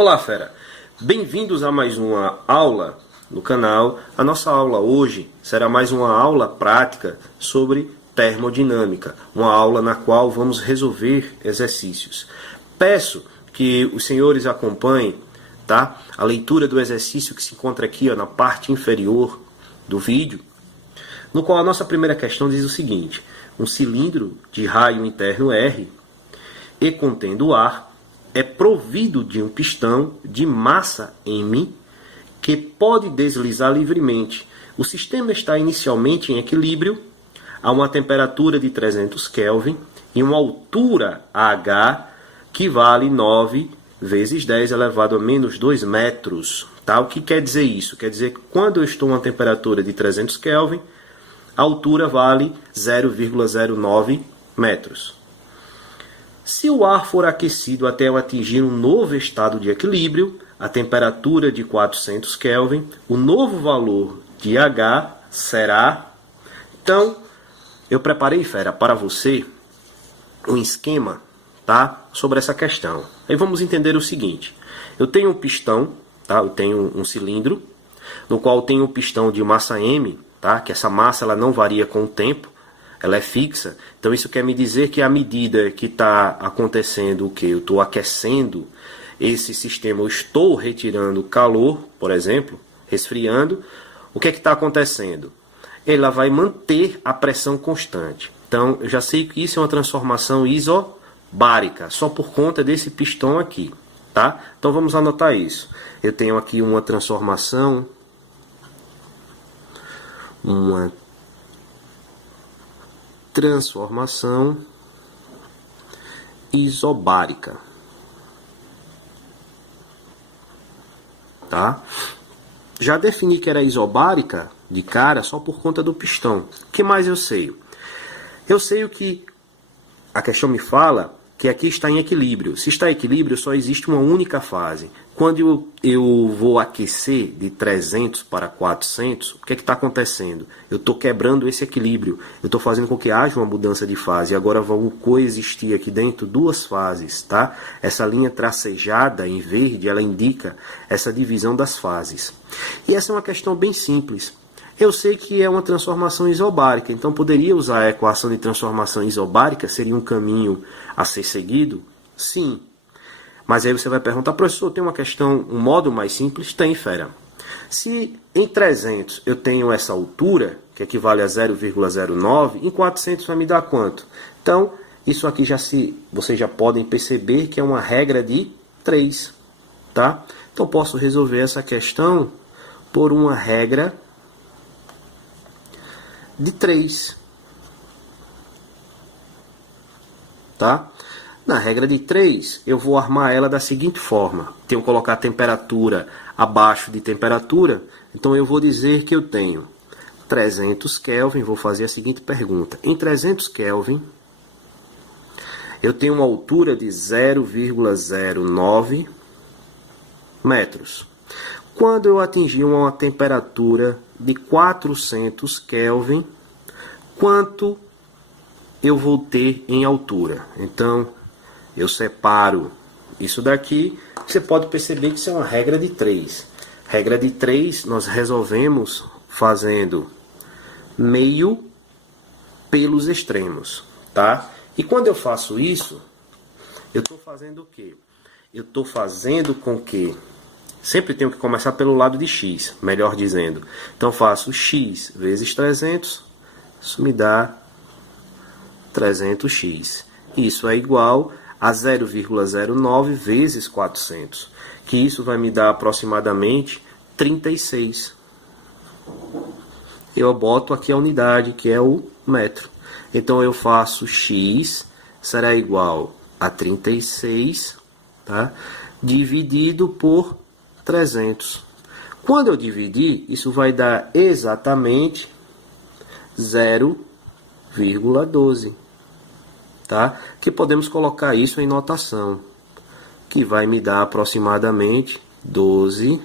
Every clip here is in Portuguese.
Olá, fera! Bem-vindos a mais uma aula no canal. A nossa aula hoje será mais uma aula prática sobre termodinâmica, uma aula na qual vamos resolver exercícios. Peço que os senhores acompanhem, tá? A leitura do exercício que se encontra aqui, ó, na parte inferior do vídeo, no qual a nossa primeira questão diz o seguinte: um cilindro de raio interno R e contendo ar é provido de um pistão de massa M que pode deslizar livremente. O sistema está inicialmente em equilíbrio a uma temperatura de 300 Kelvin e uma altura H que vale 9 vezes 10 elevado a menos 2 metros. Tá? O que quer dizer isso? Quer dizer que quando eu estou a uma temperatura de 300 Kelvin, a altura vale 0,09 metros. Se o ar for aquecido até eu atingir um novo estado de equilíbrio, a temperatura de 400 Kelvin, o novo valor de H será... Então, eu preparei, fera, para você um esquema, tá, sobre essa questão. Aí vamos entender o seguinte. Eu tenho um pistão, tá, eu tenho um cilindro, no qual tenho um pistão de massa M, tá, que essa massa ela não varia com o tempo. Ela é fixa, então isso quer me dizer que à medida que está acontecendo o que? Eu estou aquecendo esse sistema, eu estou retirando calor, por exemplo, resfriando, o que é que está acontecendo? Ela vai manter a pressão constante. Então, eu já sei que isso é uma transformação isobárica, só por conta desse pistão aqui, tá? Então vamos anotar isso. Eu tenho aqui uma transformação, isobárica, tá? Já defini que era isobárica de cara só por conta do pistão. O que mais eu sei? Eu sei o que a questão me fala, que aqui está em equilíbrio. Se está em equilíbrio, só existe uma única fase. Quando eu vou aquecer de 300 para 400, o que é que está acontecendo? Eu estou quebrando esse equilíbrio. Eu estou fazendo com que haja uma mudança de fase. E agora vão coexistir aqui dentro duas fases, tá? Essa linha tracejada em verde, ela indica essa divisão das fases. E essa é uma questão bem simples. Eu sei que é uma transformação isobárica, então poderia usar a equação de transformação isobárica, seria um caminho a ser seguido? Sim. Mas aí você vai perguntar, professor, tem uma questão, um modo mais simples? Tem, fera. Se em 300 eu tenho essa altura, que equivale a 0,09, em 400 vai me dar quanto? Então, isso aqui vocês já podem perceber que é uma regra de 3. Tá? Então, posso resolver essa questão por uma regra de 3. Tá? Na regra de 3, eu vou armar ela da seguinte forma. Tenho que colocar a temperatura abaixo de temperatura. Então eu vou dizer que eu tenho 300 Kelvin. Vou fazer a seguinte pergunta. Em 300 Kelvin, eu tenho uma altura de 0,09 metros. Quando eu atingir uma temperatura de 400 Kelvin, quanto eu vou ter em altura? Então, eu separo isso daqui. Você pode perceber que isso é uma regra de 3. Regra de 3 nós resolvemos fazendo meio pelos extremos, tá? E quando eu faço isso, eu estou fazendo o quê? Eu estou fazendo com que... Sempre tenho que começar pelo lado de x, melhor dizendo. Então faço x vezes 300, isso me dá 300x. Isso é igual a 0,09 vezes 400, que isso vai me dar aproximadamente 36. Eu boto aqui a unidade, que é o metro. Então eu faço x será igual a 36, tá? Dividido por 300. Quando eu dividir, isso vai dar exatamente 0,12. Tá? Que podemos colocar isso em notação, que vai me dar aproximadamente 12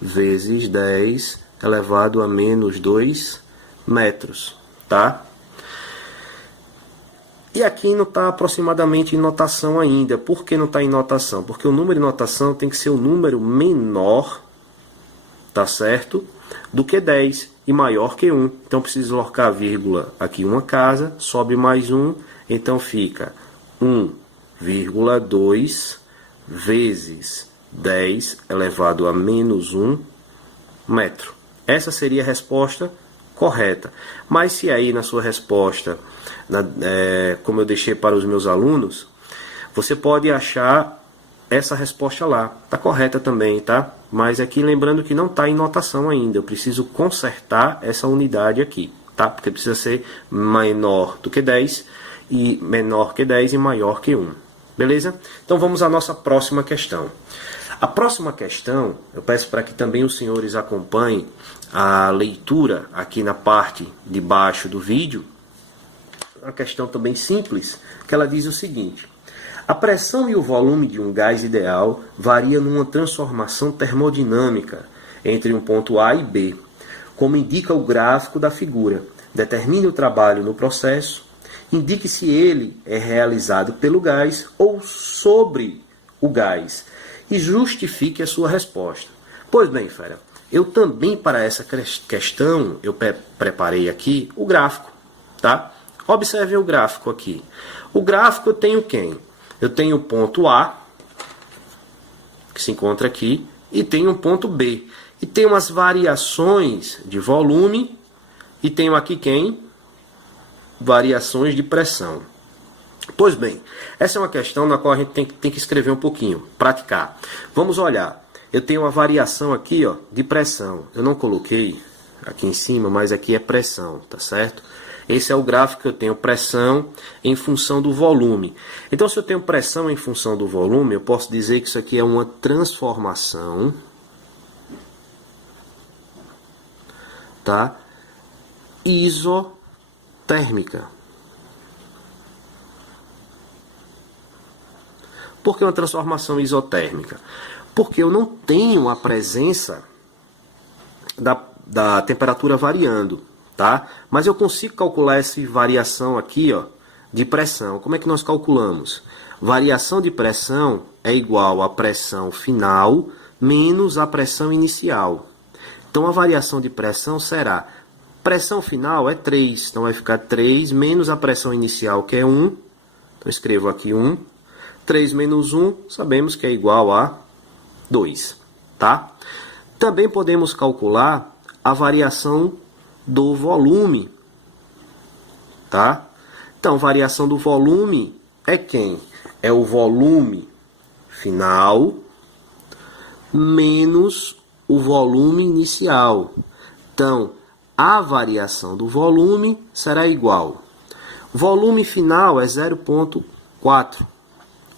vezes 10 elevado a menos 2 metros. Tá? E aqui não está aproximadamente em notação ainda. Por que não está em notação? Porque o número em notação tem que ser um número menor, tá certo? Do que 10 e maior que 1. Então preciso colocar vírgula aqui uma casa, sobe mais 1, então fica 1,2 vezes 10 elevado a menos 1 metro. Essa seria a resposta correta. Mas se aí na sua resposta, como eu deixei para os meus alunos, você pode achar essa resposta lá. Está correta também, tá? Mas aqui lembrando que não está em notação ainda. Eu preciso consertar essa unidade aqui, tá? Porque precisa ser menor do que 10 e menor que 10 e maior que 1. Beleza? Então vamos à nossa próxima questão. A próxima questão, eu peço para que também os senhores acompanhem a leitura aqui na parte de baixo do vídeo. Uma questão também simples, que ela diz o seguinte: a pressão e o volume de um gás ideal varia numa transformação termodinâmica entre um ponto A e B, como indica o gráfico da figura. Determine o trabalho no processo, indique se ele é realizado pelo gás ou sobre o gás e justifique a sua resposta. Pois bem, fera, eu também para essa questão eu preparei aqui o gráfico, tá? Observe o gráfico aqui. O gráfico eu tenho quem? Eu tenho o ponto A, que se encontra aqui, e tenho o ponto B. E tenho as variações de volume, e tenho aqui quem? Variações de pressão. Pois bem, essa é uma questão na qual a gente tem que escrever um pouquinho, praticar. Vamos olhar. Eu tenho uma variação aqui, ó, de pressão. Eu não coloquei aqui em cima, mas aqui é pressão, tá certo? Esse é o gráfico que eu tenho pressão em função do volume. Então, se eu tenho pressão em função do volume, eu posso dizer que isso aqui é uma transformação, tá? Isotérmica. Por que uma transformação isotérmica? Porque eu não tenho a presença da temperatura variando, tá? Mas eu consigo calcular essa variação aqui, ó, de pressão. Como é que nós calculamos? Variação de pressão é igual à pressão final menos a pressão inicial. Então a variação de pressão será, pressão final é 3, então vai ficar 3 menos a pressão inicial, que é 1. Então eu escrevo aqui 1. 3 menos 1, sabemos que é igual a 2, tá? Também podemos calcular a variação do volume, tá? Então, variação do volume é quem? É o volume final menos o volume inicial. Então, a variação do volume será igual. Volume final é 0,4.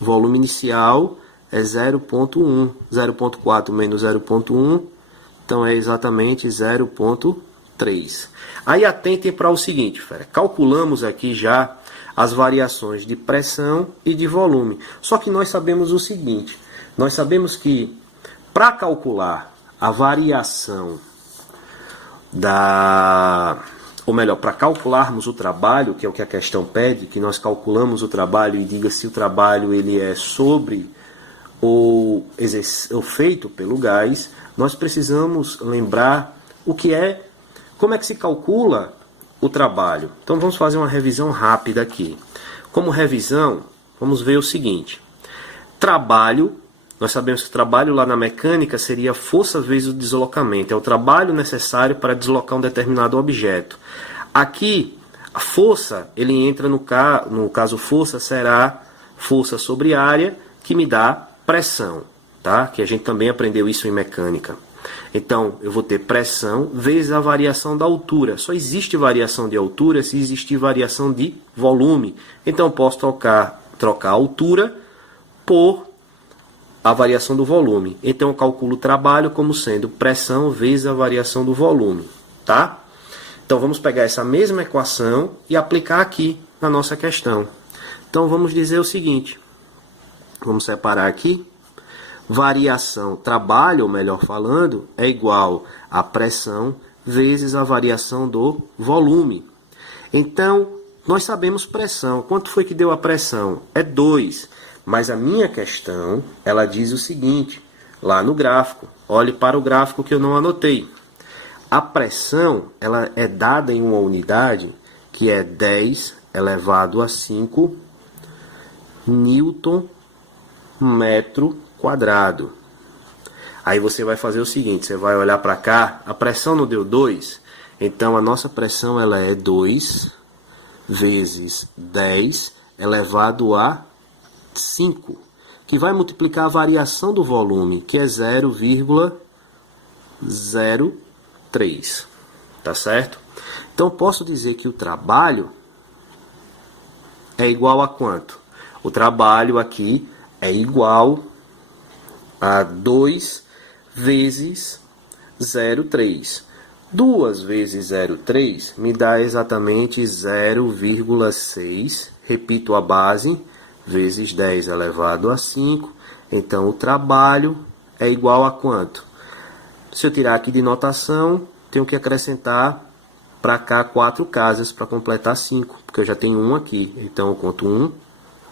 Volume inicial é 0,1. 0,4 menos 0,1, então é exatamente 0,3. Aí atentem para o seguinte, fera. Calculamos aqui já as variações de pressão e de volume. Só que nós sabemos o seguinte, nós sabemos que para calcular a variação ou melhor, para calcularmos o trabalho, que é o que a questão pede, que nós calculamos o trabalho e diga se o trabalho ele é sobre ou feito pelo gás, nós precisamos lembrar como é que se calcula o trabalho. Então vamos fazer uma revisão rápida aqui. Como revisão, vamos ver o seguinte. Trabalho, nós sabemos que o trabalho lá na mecânica seria força vezes o deslocamento. É o trabalho necessário para deslocar um determinado objeto. Aqui, a força, ele entra no caso força, será força sobre área, que me dá pressão, tá? Que a gente também aprendeu isso em mecânica. Então, eu vou ter pressão vezes a variação da altura. Só existe variação de altura se existir variação de volume. Então, eu posso trocar a altura por a variação do volume. Então, eu calculo o trabalho como sendo pressão vezes a variação do volume, tá? Então, vamos pegar essa mesma equação e aplicar aqui na nossa questão. Então, vamos dizer o seguinte. Vamos separar aqui. Variação, trabalho, ou melhor falando, é igual a pressão vezes a variação do volume. Então, nós sabemos pressão. Quanto foi que deu a pressão? É 2. Mas a minha questão, ela diz o seguinte, lá no gráfico. Olhe para o gráfico que eu não anotei. A pressão, ela é dada em uma unidade que é 10 elevado a 5 Newton metro quadrado. Aí você vai fazer o seguinte, você vai olhar para cá, a pressão não deu 2, então a nossa pressão ela é 2 vezes 10 elevado a 5, que vai multiplicar a variação do volume, que é 0,03, tá certo? Então posso dizer que o trabalho é igual a quanto? O trabalho aqui é igual a 2 vezes 0,3. 2 vezes 0,3 me dá exatamente 0,6. Repito a base, vezes 10 elevado a 5. Então, o trabalho é igual a quanto? Se eu tirar aqui de notação, tenho que acrescentar para cá 4 casas para completar 5, porque eu já tenho 1 aqui. Então, eu conto 1,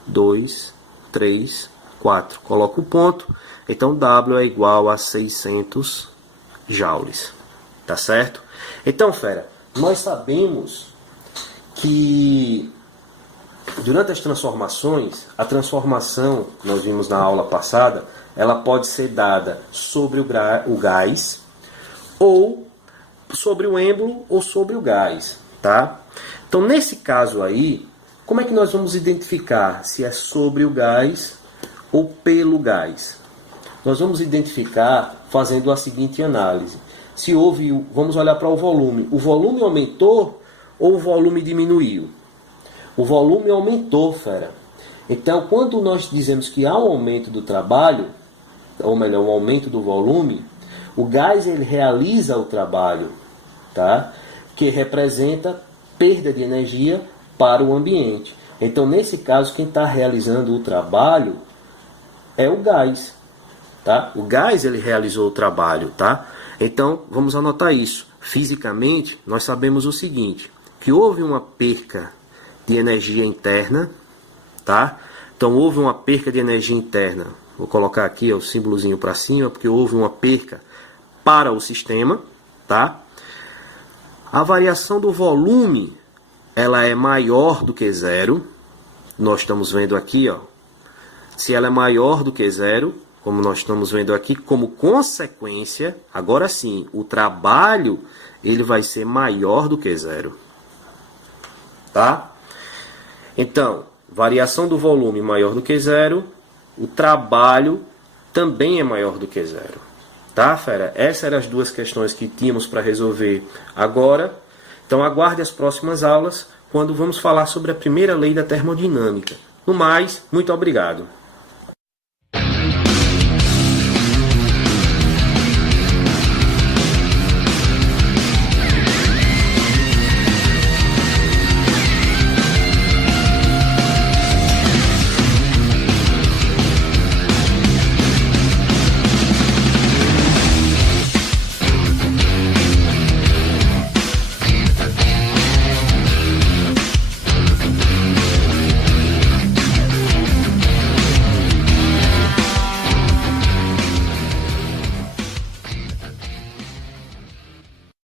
2, 3, 4. Coloco o ponto. Então, W é igual a 600 joules. Tá certo? Então, fera, nós sabemos que durante as transformações, a transformação que nós vimos na aula passada, ela pode ser dada sobre o gás, ou sobre o êmbolo, ou sobre o gás. Tá? Então, nesse caso aí, como é que nós vamos identificar se é sobre o gás ou pelo gás? Nós vamos identificar fazendo a seguinte análise. Se houve, vamos olhar para o volume. O volume aumentou ou o volume diminuiu? O volume aumentou, fera. Então, quando nós dizemos que há um aumento do trabalho, ou melhor, um aumento do volume, o gás ele realiza o trabalho, tá? Que representa perda de energia para o ambiente. Então, nesse caso, quem está realizando o trabalho é o gás. Tá? O gás ele realizou o trabalho. Tá? Então, vamos anotar isso. Fisicamente, nós sabemos o seguinte, que houve uma perca de energia interna. Tá? Então, houve uma perca de energia interna. Vou colocar aqui o símbolozinho para cima, porque houve uma perca para o sistema. Tá? A variação do volume ela é maior do que zero. Nós estamos vendo aqui, ó, se ela é maior do que zero, como nós estamos vendo aqui, como consequência, agora sim, o trabalho ele vai ser maior do que zero. Tá? Então, variação do volume maior do que zero, o trabalho também é maior do que zero. Tá, fera? Essas eram as duas questões que tínhamos para resolver agora. Então, aguarde as próximas aulas, quando vamos falar sobre a primeira lei da termodinâmica. No mais, muito obrigado.